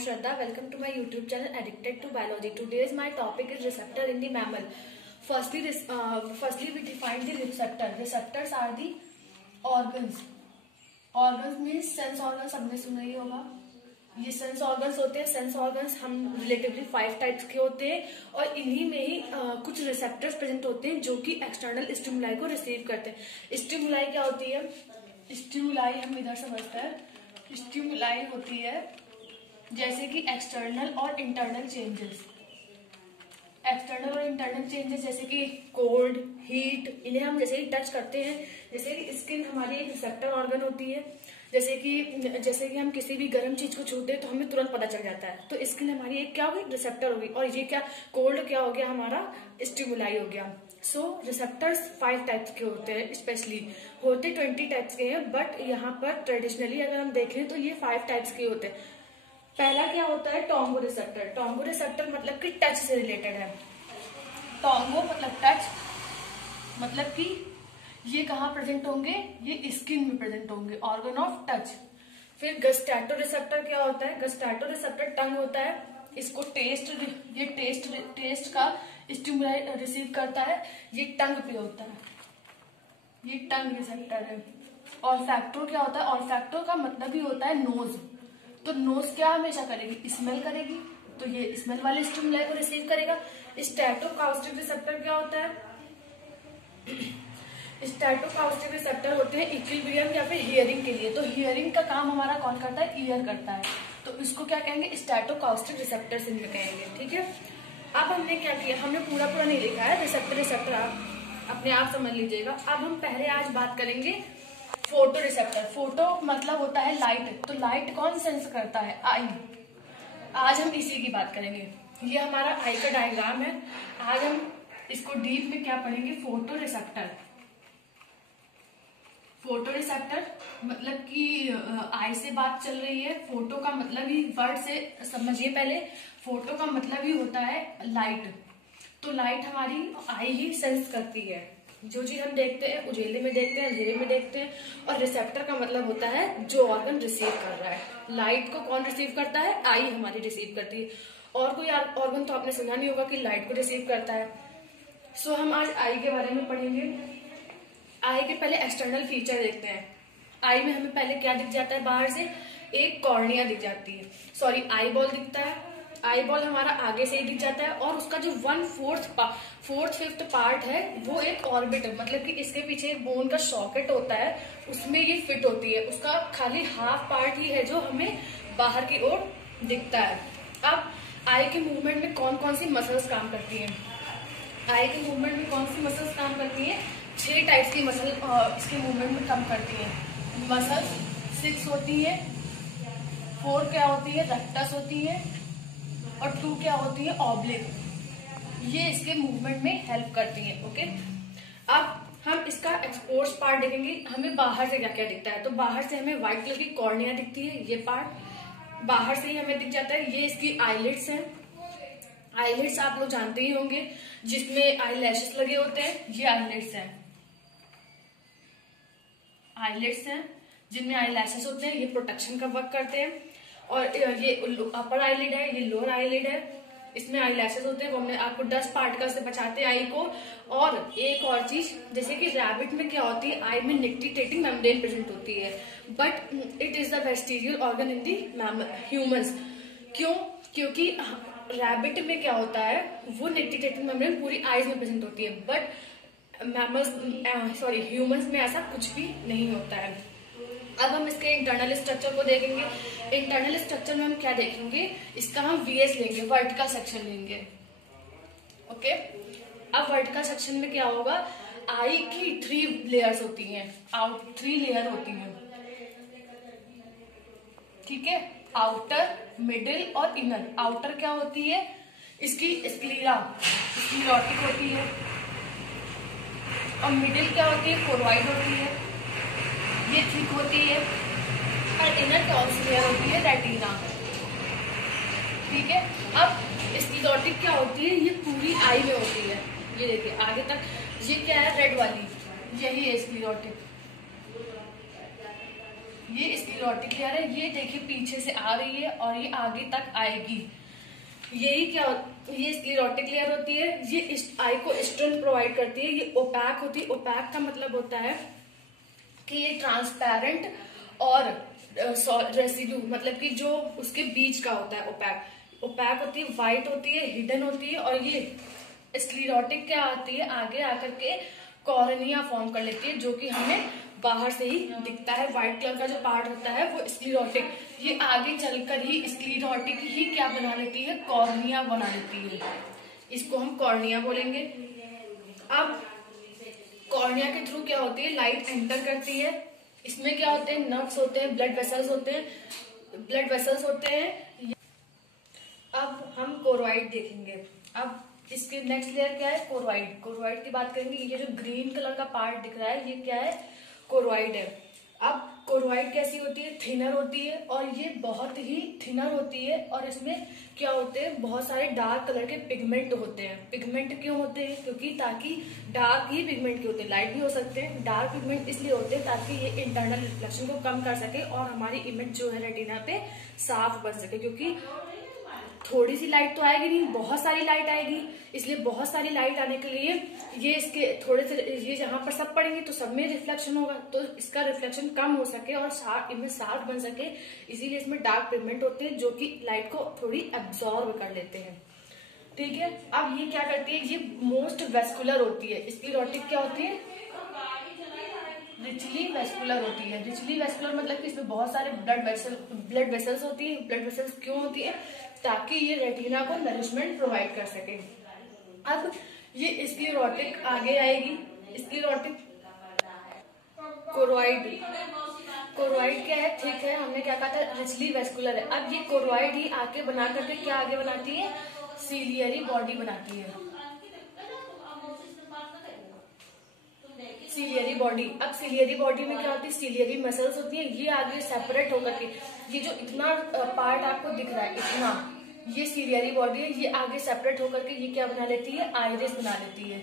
Shraddha. Welcome to my YouTube channel Addicted to Biology. Today's my topic is receptor in the mammal. Firstly, we define the receptor. Receptors are the organs. Organs means sense organs. सबने सुना ही होगा. ये sense organs होते हैं. Sense organs हम relatively 5 types के होते हैं और इन्हीं में ही कुछ रिसेप्टर्स प्रेजेंट होते हैं जो कि एक्सटर्नल स्टिमुलाई को रिसीव करते हैं. स्टिमुलाई क्या होती है? स्टिमुलाई हम इधर समझते हैं. स्टिमुलाई होती है जैसे कि एक्सटर्नल और इंटरनल चेंजेस. एक्सटर्नल और इंटरनल चेंजेस जैसे कि कोल्ड, हीट, इन्हें हम जैसे ही टच करते हैं. जैसे कि स्किन हमारी एक रिसेप्टर ऑर्गन होती है. जैसे कि हम किसी भी गर्म चीज को छूते हैं तो हमें तुरंत पता चल जाता है. तो स्किन हमारी एक क्या होगी? रिसेप्टर होगी. और ये क्या कोल्ड क्या हो गया? हमारा स्टिमुलाई हो गया. सो रिसेप्टर्स 5 टाइप्स के होते हैं. स्पेशली होते 20 टाइप्स के हैं, बट यहाँ पर ट्रेडिशनली अगर हम देखें तो ये 5 टाइप्स के होते हैं. पहला क्या होता है? टोंगो रिसेप्टर. टोंगो रिसेप्टर मतलब कि टच से रिलेटेड है. टोंगो मतलब टच, मतलब कि ये कहाँ प्रेजेंट होंगे? ये स्किन में प्रेजेंट होंगे. Organ of touch. फिर गस्टैटो रिसेप्टर क्या होता है? गस्टैटो रिसेप्टर टंग होता है. इसको टेस्ट का स्टिमुलाई रिसीव करता है. ये टंग पे होता है. ये टंग रिसेप्टर है. ऑल्फैक्टो क्या होता है? ऑल्फैक्टो का मतलब ही होता है नोज. तो नोज क्या हमेशा करेगी? स्मेल करेगी. तो ये स्मेल वाले स्टिमुलाई को रिसीव करेगा. स्टैटोकास्टिक रिसेप्टर क्या होता है? स्टैटोकास्टिक रिसेप्टर होते हैं इक्विलिब्रियम या फिर हियरिंग के लिए. तो हियरिंग का काम हमारा कौन करता है? ईयर करता है. तो इसको क्या कहेंगे? स्टैटोकास्टिक रिसेप्टर्स इनमें कहेंगे. ठीक है. अब हमने क्या किया? हमने पूरा नहीं लिखा है. रिसेप्टर आप अपने आप समझ लीजिएगा. अब हम पहले आज बात करेंगे फोटो रिसेप्टर. फोटो मतलब होता है लाइट. तो लाइट कौन सेंस करता है? आई. आज हम इसी की बात करेंगे. ये हमारा आई का डायग्राम है. आज हम इसको डीप में क्या पढ़ेंगे? Photo receptor. फोटो रिसेप्टर मतलब कि आई से बात चल रही है. फोटो का मतलब ही वर्ड से समझिए पहले. फोटो का मतलब ही होता है लाइट. तो लाइट हमारी आई ही सेंस करती है. जो चीज हम देखते हैं उजेले में देखते हैं, अंधेरे में देखते हैं. और रिसेप्टर का मतलब होता है जो ऑर्गन रिसीव कर रहा है. लाइट को कौन रिसीव करता है? आई हमारी रिसीव करती है. और कोई ऑर्गन तो आपने सुना नहीं होगा कि लाइट को रिसीव करता है. सो हम आज आई के बारे में पढ़ेंगे. आई के पहले एक्सटर्नल फीचर देखते हैं. आई में हमें पहले क्या दिख जाता है? बाहर से एक कॉर्निया दिख जाती है. सॉरी, आई बॉल दिखता है. आई बॉल हमारा आगे से ही दिख जाता है. और उसका जो 1/4 पार्ट है वो एक ऑर्बिट है. मतलब कि इसके पीछे एक बोन का सॉकेट होता है, उसमें ये फिट होती है. उसका खाली हाफ पार्ट ही है जो हमें बाहर की ओर दिखता है. अब आई के मूवमेंट में कौन कौन सी मसल्स काम करती हैं? आई के मूवमेंट में कौन सी मसल्स काम करती हैं? 6 टाइप्स की मसल इसके मूवमेंट में काम करती हैं. मसल्स 6 होती है. 4 क्या होती है? रेक्टस होती है. और 2 क्या होती है? ऑब्लिक. ये इसके मूवमेंट में हेल्प करती है. ओके. अब हम इसका एक्सपोर्ट पार्ट देखेंगे. हमें बाहर से क्या क्या दिखता है? तो बाहर से हमें व्हाइट कलर की कॉर्निया दिखती है. ये पार्ट बाहर से ही हमें दिख जाता है. ये इसकी आईलिड्स हैं. आईलिड्स आप लोग जानते ही होंगे जिसमें आई लैशेस लगे होते हैं. ये आईलिड्स हैं. आईलिड्स हैं जिनमें आई लैशेस होते हैं. ये प्रोटेक्शन का वर्क करते हैं. और ये अपर आईलिड है, ये लोअर आईलिड है. इसमें आई लैशेस होते हैं. वो हमने आपको डस्ट पार्टिकल से बचाते हैं आई को. और एक और चीज, जैसे कि रैबिट में क्या होती है? आई में निक्टिटेटिंग मेम्ब्रेन प्रेजेंट होती है. But it is the vestigial organ in the humans. क्यों? क्योंकि रैबिट में क्या होता है? वो निक्टिटेटिंग मेम्ब्रेन पूरी आईज में प्रेजेंट होती है. बट ह्यूमंस में ऐसा कुछ भी नहीं होता है. अब हम इसके इंटरनल स्ट्रक्चर को देखेंगे. इंटरनल स्ट्रक्चर में हम क्या देखेंगे? इसका हम वीएस लेंगे, वर्टिकल सेक्शन लेंगे. ओके. अब वर्टिकल सेक्शन में क्या होगा? आई की 3 लेयर्स होती हैं. 3 लेयर होती हैं. ठीक है. आउटर, मिडिल और इनर. आउटर क्या होती है? इसकी स्क्लेरोटिक होती है. और मिडिल क्या होती है? कोरोइड होती है. ये थिक होती है. और इनर कौन सी लेयर होती है? रेटिना. ठीक है. अब स्क्लेरोटिक क्या होती है? ये पूरी आई में होती है. ये देखिए आगे तक. ये क्या है? रेड वाली, यही है स्क्लेरोटिक. ये स्क्लेरोटिक लेयर है, ये देखिए पीछे से आ रही है और ये आगे तक आएगी। यही क्या, ये स्क्लेरोटिक लेयर होती है, ये इस आई को स्ट्रेंथ प्रोवाइड करती है। ये ओपैक होती है। ओपैक का मतलब होता है कि ये ट्रांसपेरेंट और रेसिड्यू, मतलब कि जो उसके बीच का होता है ओपैक। ओपैक होती है, व्हाइट होती है, हिडन होती है। और ये स्क्लेरोटिक क्या आती है, आगे आकर के कॉर्निया फॉर्म कर लेती है, जो कि हमें बाहर से ही दिखता है। व्हाइट कलर का जो पार्ट होता है वो स्क्लेरोटिक, ये आगे चलकर ही स्क्लेरोटिक ही क्या बना लेती है, कॉर्निया बना लेती है। इसको हम कॉर्निया बोलेंगे। अब कॉर्निया के थ्रू क्या होती है, लाइट एंटर करती है। इसमें क्या होते हैं, नर्व्स होते हैं, ब्लड वेसल्स होते हैं, ब्लड वेसल्स होते हैं। अब हम कोरोइड देखेंगे। अब इसके नेक्स्ट लेयर क्या है, कोरोइड। कोरोइड की बात करेंगे। ये जो ग्रीन कलर का पार्ट दिख रहा है ये क्या है, कोरोइड है। अब कोरोइड कैसी होती है, थिनर होती है, और ये बहुत ही थिनर होती है। और इसमें क्या होते हैं, बहुत सारे डार्क कलर के पिगमेंट होते हैं। पिगमेंट क्यों होते हैं, क्योंकि ताकि डार्क ही पिगमेंट क्यों होते हैं, लाइट भी हो सकते हैं। डार्क पिगमेंट इसलिए होते हैं ताकि ये इंटरनल रिफ्लेक्शन को कम कर सके और हमारी इमेज जो है रेटिना पे साफ बन सके। क्योंकि थोड़ी सी लाइट तो आएगी नहीं, बहुत सारी लाइट आएगी। इसलिए बहुत सारी लाइट आने के लिए ये इसके थोड़े से, ये जहां पर सब पड़ेंगे तो सब में रिफ्लेक्शन होगा, तो इसका रिफ्लेक्शन कम हो सके और इमेज साफ बन सके, इसीलिए इसमें डार्क पिगमेंट होते हैं जो कि लाइट को थोड़ी एब्जॉर्ब कर लेते हैं। ठीक है। अब ये क्या करती है, ये मोस्ट वेस्कुलर होती है। स्क्लेरोटिक क्या होती है, रिचली वेस्कुलर होती है। रिचली वेस्कुलर मतलब कि इसमें बहुत सारे ब्लड वेसल्स होती है। ब्लड वेसल्स क्यों होती है, ताकि ये रेटिना को नरिशमेंट प्रोवाइड कर सके। अब ये स्क्लेरोटिक आगे आएगी। स्क्लेरोटिक कोरोइड, कोरोइड क्या है, ठीक है, हमने क्या कहा था, रिचली वेस्कुलर है। अब ये कोरोइड ही आके बना करके क्या आगे बनाती है, सीलियरी बॉडी बनाती है। Ciliary body. अब सीलियरी बॉडी में क्या होती है, सीलियरी मसल्स होती है। ये आगे सेपरेट होकर के, ये जो इतना पार्ट आपको दिख रहा है, इतना, ये सीलियरी बॉडी है। ये आगे सेपरेट होकर के ये क्या बना लेती है, आइरिस बना लेती है।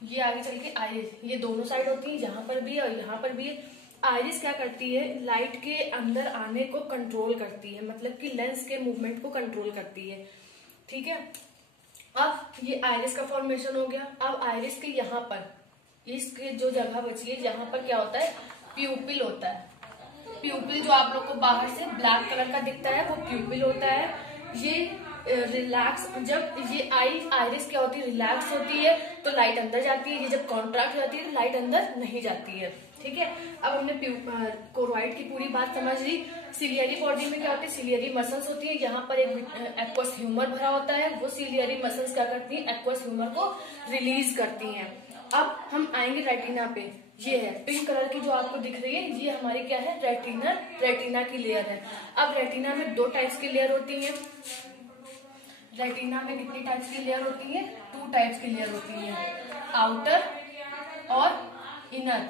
ये आगे चल के आइरिस, ये दोनों साइड होती है, यहाँ पर भी और यहाँ पर भी है। आइरिस क्या करती है, लाइट के अंदर आने को कंट्रोल करती है, मतलब कि लेंस के मूवमेंट को कंट्रोल करती है। ठीक है। अब ये आइरिस का फॉर्मेशन हो गया। अब आइरिस के यहाँ पर, इसके जो जगह बची है, यहाँ पर क्या होता है, प्यूपिल होता है। प्यूपिल जो आप लोग को बाहर से ब्लैक कलर का दिखता है वो प्यूपिल होता है। ये रिलैक्स, जब ये आइरिस क्या होती है, रिलैक्स होती है तो लाइट अंदर जाती है। ये जब कॉन्ट्रैक्ट हो जाती है तो लाइट अंदर नहीं जाती है। ठीक है। अब हमने कोरोइड की पूरी बात समझ ली। सिलियरी बॉडी में क्या होती है, सिलियरी मसल्स होती है। यहाँ पर एक एक्वस ह्यूमर भरा होता है। वो सिलियरी मसल्स क्या करती है, एक्वस ह्यूमर को रिलीज करती हैं। अब हम आएंगे रेटिना पे। ये है पिंक कलर की जो आपको दिख रही है, ये हमारी क्या है, रेटिना की लेयर है। अब रेटिना में दो टाइप्स की लेयर होती है। रेटिना में कितनी टाइप्स की लेयर होती है, 2 टाइप्स की लेयर होती है, आउटर और इनर।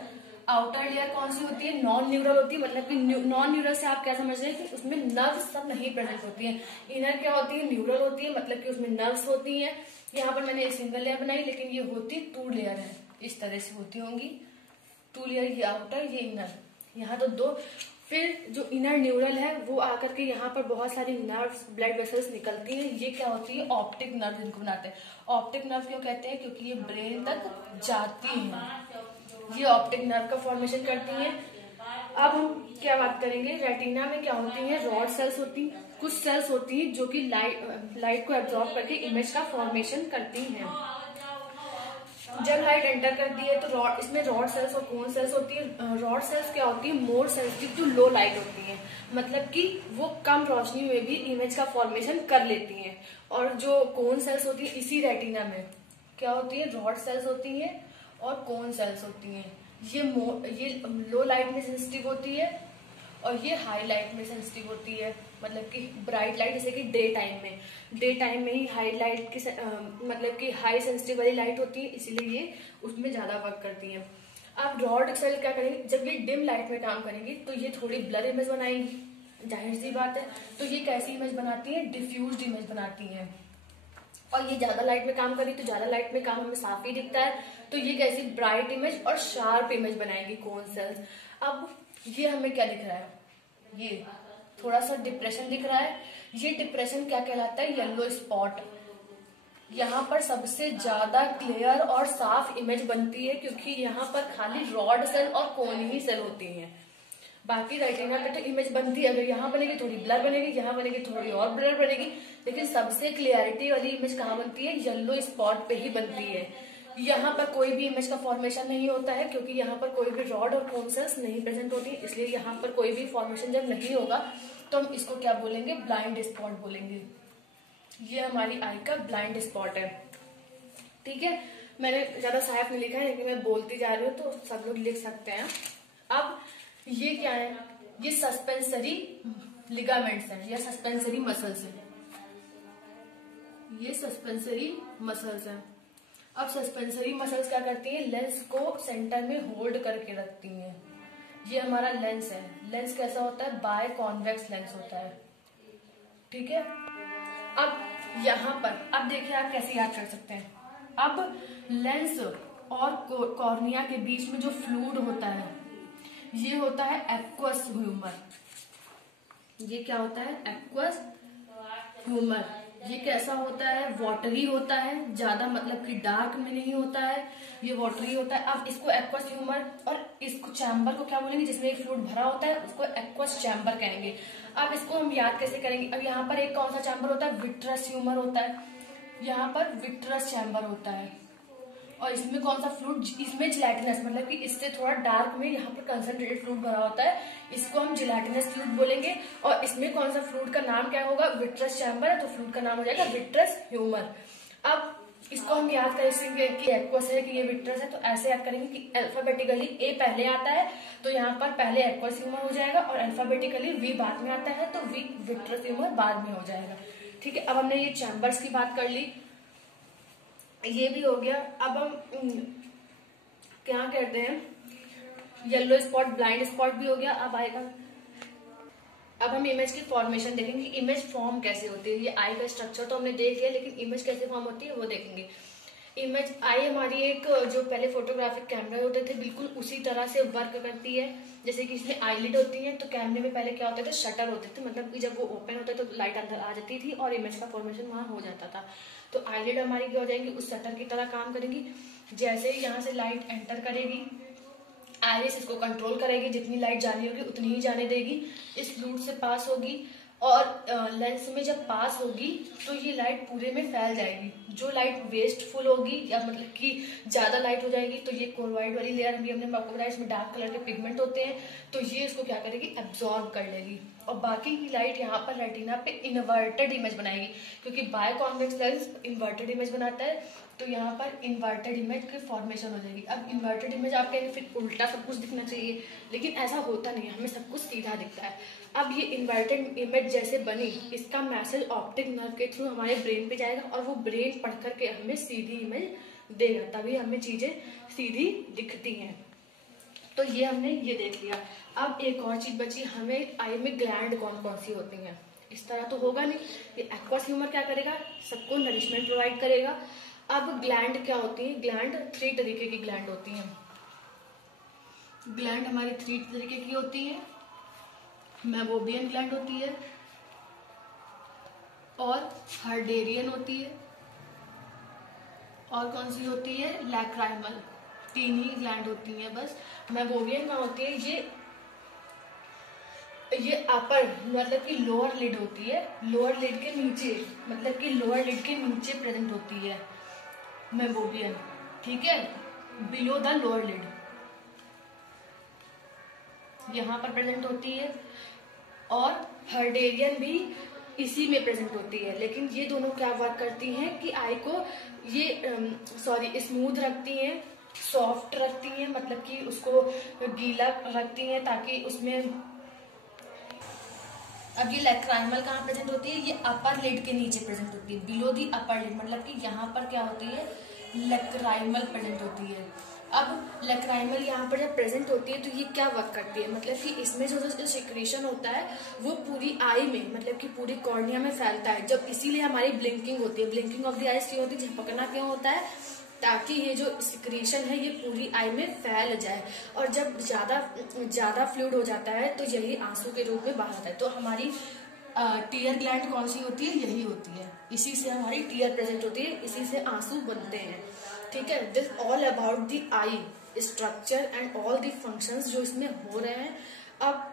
आउटर लेयर कौन सी होती है, नॉन न्यूरल होती है। मतलब कि नॉन न्यूरल से आप क्या समझ रहे हैं कि उसमें नर्व्स सब नहीं प्रेजेंट होती है। इनर क्या होती है, न्यूरल होती है, मतलब कि उसमें नर्व्स होती हैं। यहाँ पर मैंने एक सिंगल लेयर बनाई, लेकिन ये होती 2 लेयर है, इस तरह से होती होंगी 2 लेयर, ये आउटर ये इनर। यहाँ तो 2। फिर जो इनर न्यूरल है वो आकर के यहाँ पर बहुत सारी नर्व्स, ब्लड वेसल्स निकलती हैं। ये क्या होती है, ऑप्टिक नर्व इनको बनाते हैं। ऑप्टिक नर्व क्यों कहते हैं, क्योंकि ये ब्रेन तक जाती है। ये ऑप्टिक नर्व का फॉर्मेशन करती हैं। अब हम क्या बात करेंगे, रेटिना में क्या होती है, रॉड सेल्स होती हैं। कुछ सेल्स होती हैं जो कि लाइट को एब्जॉर्ब करके इमेज का फॉर्मेशन करती हैं। जब लाइट एंटर करती है तो इसमें रॉड सेल्स और कोन सेल्स होती है। रॉड सेल्स क्या होती है, more sensitive to low light होती है, मतलब कि वो कम रोशनी में भी इमेज का फॉर्मेशन कर लेती हैं। और जो कोन सेल्स होती है, इसी रेटिना में क्या होती है, रॉड सेल्स होती हैं और कोन सेल्स होती हैं। ये लो लाइट में सेंसिटिव होती है और ये हाई लाइट में सेंसिटिव होती है। मतलब कि ब्राइट लाइट, जैसे कि डे टाइम में ही हाई लाइट की मतलब कि हाई सेंसिटिव वाली लाइट होती है, इसीलिए ये उसमें ज्यादा वर्क करती है। अब रॉड सेल क्या करेंगे, जब ये डिम लाइट में काम करेंगी तो ये थोड़ी ब्लर इमेज बनाएंगी, जाहिर सी बात है। तो ये कैसी इमेज बनाती है, डिफ्यूज्ड इमेज बनाती है। और ये ज्यादा लाइट में काम करी तो ज्यादा लाइट में काम हमें साफ ही दिखता है, तो ये कैसी ब्राइट इमेज और शार्प इमेज बनाएगी कोन सेल्स। अब ये हमें क्या दिख रहा है, ये थोड़ा सा डिप्रेशन दिख रहा है। ये डिप्रेशन क्या कहलाता है, येलो स्पॉट। यहाँ पर सबसे ज्यादा क्लियर और साफ इमेज बनती है क्योंकि यहाँ पर खाली रॉड सेल और कोन ही सेल होती हैं। बाकी रेटिना पे तो इमेज बनती है, अगर यहाँ बनेगी थोड़ी ब्लर बनेगी, यहाँ बनेगी थोड़ी और ब्लर बनेगी, लेकिन सबसे क्लियरिटी वाली इमेज कहाँ बनती है, येलो स्पॉट पे ही बनती है। यहाँ पर कोई भी इमेज का फॉर्मेशन नहीं होता है क्योंकि यहाँ पर कोई भी रॉड और कोन सेल्स नहीं प्रेजेंट होती, इसलिए यहाँ पर कोई भी फॉर्मेशन जब नहीं होगा तो हम इसको क्या बोलेंगे, ब्लाइंड स्पॉट बोलेंगे। ये हमारी आई का ब्लाइंड स्पॉट है। ठीक है, मैंने ज्यादा साफ नहीं लिखा है लेकिन मैं बोलती जा रही हूँ तो सब लोग लिख सकते हैं। अब ये क्या है, ये सस्पेंसरी लिगामेंट्स हैं या सस्पेंसरी मसल्स हैं, ये सस्पेंसरी मसल्स हैं। अब सस्पेंसरी मसल्स क्या करती हैं, लेंस को सेंटर में होल्ड करके रखती हैं। ये हमारा लेंस है, लेंस कैसा होता है, बाय कॉन्वेक्स लेंस होता है। ठीक है, अब यहाँ पर अब देखिए आप कैसे याद कर सकते हैं। अब लेंस और कॉर्निया के बीच में जो फ्लूइड होता है ये होता है एक्वस ह्यूमर। ये क्या होता है, एक्वस ह्यूमर। ये कैसा होता है, वाटरी होता है, ज्यादा मतलब कि डार्क में नहीं होता है, ये वाटरी होता है। अब इसको एक्वस ह्यूमर और इसको चैम्बर को क्या बोलेंगे, जिसमें एक फ्लूइड भरा होता है उसको एक्वस चैम्बर कहेंगे। अब इसको हम याद कैसे करेंगे, अब यहाँ पर एक कौन सा चैम्बर होता है, विट्रस ह्यूमर होता है, यहाँ पर विट्रस चैम्बर होता है। और इसमें कौन सा फ्लूइड, इसमें जिलेटिनस मतलब कि इससे थोड़ा डार्क में यहाँ पर कंसंट्रेटेड फ्लूइड भरा होता है, इसको हम जिलेटिनस फ्लूइड बोलेंगे। और इसमें कौन सा फ्लूइड का नाम क्या होगा, विट्रस चैम्बर है, तो फ्लूइड का नाम हो जाएगा विट्रस ह्यूमर। अब इसको हम याद करेंगे कि एक्वस है कि ये विट्रस है, तो ऐसे याद करेंगे कि अल्फाबेटिकली ए पहले आता है तो यहाँ पर पहले एक्वस ह्यूमर हो जाएगा, और अल्फाबेटिकली वी बाद में आता है तो वी विट्रस ह्यूमर बाद में हो जाएगा। ठीक है, अब हमने ये चैम्बर्स की बात कर ली, ये भी हो गया। अब हम क्या कहते हैं, येलो स्पॉट ब्लाइंड स्पॉट भी हो गया। अब आएगा, अब हम इमेज की फॉर्मेशन देखेंगे, इमेज फॉर्म कैसे होती है। ये आई का स्ट्रक्चर तो हमने देख लिया, लेकिन इमेज कैसे फॉर्म होती है वो देखेंगे। इमेज आई हमारी एक जो पहले फोटोग्राफिक कैमरे होते थे बिल्कुल उसी तरह से वर्क करती है। जैसे कि इसमें आईलिड होती है, तो कैमरे में पहले क्या होते थे, शटर होते थे, मतलब कि जब वो ओपन होता तो लाइट अंदर आ जाती थी और इमेज का फॉर्मेशन वहां हो जाता था। तो आईलिड हमारी क्या हो जाएंगी, उस शटर की तरह काम करेंगी। जैसे ही यहाँ से लाइट एंटर करेगी, आइरिस इसको कंट्रोल करेगी, जितनी लाइट जानी होगी उतनी ही जाने देगी, इस फ्लूइड से पास होगी और लेंस में जब पास होगी तो ये लाइट पूरे में फैल जाएगी। जो लाइट वेस्टफुल होगी या मतलब कि ज्यादा लाइट हो जाएगी तो ये कोलवाइड वाली लेयर भी हमने आपको बताया, इसमें डार्क कलर के पिगमेंट होते हैं, तो ये इसको क्या करेगी, एब्जॉर्ब कर लेगी। और बाकी की लाइट यहाँ पर रेटिना पे इन्वर्टेड इमेज बनाएगी, क्योंकि by convex lens inverted image बनाता है, तो यहाँ पर इन्वर्टेड इमेज की फॉर्मेशन हो जाएगी। अब इन्वर्टेड इमेज आप कहेंगे फिर उल्टा सब कुछ दिखना चाहिए, लेकिन ऐसा होता नहीं है, हमें सब कुछ सीधा दिखता है। अब ये इन्वर्टेड इमेज जैसे बनी, इसका मैसेज ऑप्टिक नर्व के थ्रू हमारे ब्रेन पे जाएगा और वो ब्रेन पढ़ करके हमें सीधी इमेज देगा, तभी हमें चीजें सीधी दिखती हैं। तो ये हमने ये देख लिया। अब एक और चीज बची, हमें आई में ग्लैंड कौन कौन सी होती हैं। इस तरह तो होगा नहीं, ये एक्वस ह्यूमर क्या करेगा, सबको नरिशमेंट प्रोवाइड करेगा। अब ग्लैंड क्या होती है, ग्लैंड 3 तरीके की ग्लैंड होती हैं। ग्लैंड हमारी 3 तरीके की होती है, मेबोबियन ग्लैंड होती है और हर्डेरियन होती है, और कौन सी होती है, लैक्राइमल। 3 ही ग्लैंड होती हैं बस। मेबोबियन क्या होती है, ये अपर मतलब कि लोअर लिड होती है, लोअर लिड के नीचे मतलब कि लोअर लिड के नीचे प्रेजेंट होती है मेबोबियन, ठीक है, बिलो द लोअर लिड यहाँ पर प्रेजेंट होती है। और हर्डेरियन भी इसी में प्रेजेंट होती है, लेकिन ये दोनों क्या वर्क करती हैं कि आई को ये स्मूथ रखती हैं, सॉफ्ट रखती हैं, मतलब कि उसको गीला रखती हैं ताकि उसमें। अब ये लैक्राइमल कहाँ प्रेजेंट होती है, ये अपर लिड के नीचे प्रेजेंट होती है, बिलो दी अपर लिड, मतलब कि यहाँ पर क्या होती है, लैक्राइमल प्रेजेंट होती है। अब लैक्राइमल यहाँ पर जब प्रेजेंट होती है तो ये क्या वर्क करती है, मतलब कि इसमें जो सिक्रीशन होता है वो पूरी आई में मतलब कि पूरी कॉर्निया में फैलता है, जब इसीलिए हमारी ब्लिंकिंग होती है। ब्लिंकिंग ऑफ द आईज क्यों होती है, झपकना क्यों होता है, ताकि ये जो सिक्रीशन है ये पूरी आई में फैल जाए। और जब ज्यादा फ्लूइड हो जाता है तो यही आंसू के रूप में बाहर आता है। तो हमारी टीयर ग्लैंड कौन सी होती है? यही होती है, इसी से हमारी टीयर प्रेजेंट होती है, इसी से आंसू बनते हैं। ठीक है, this all about the I structure and all the functions जो इसमें हो रहे हैं। अब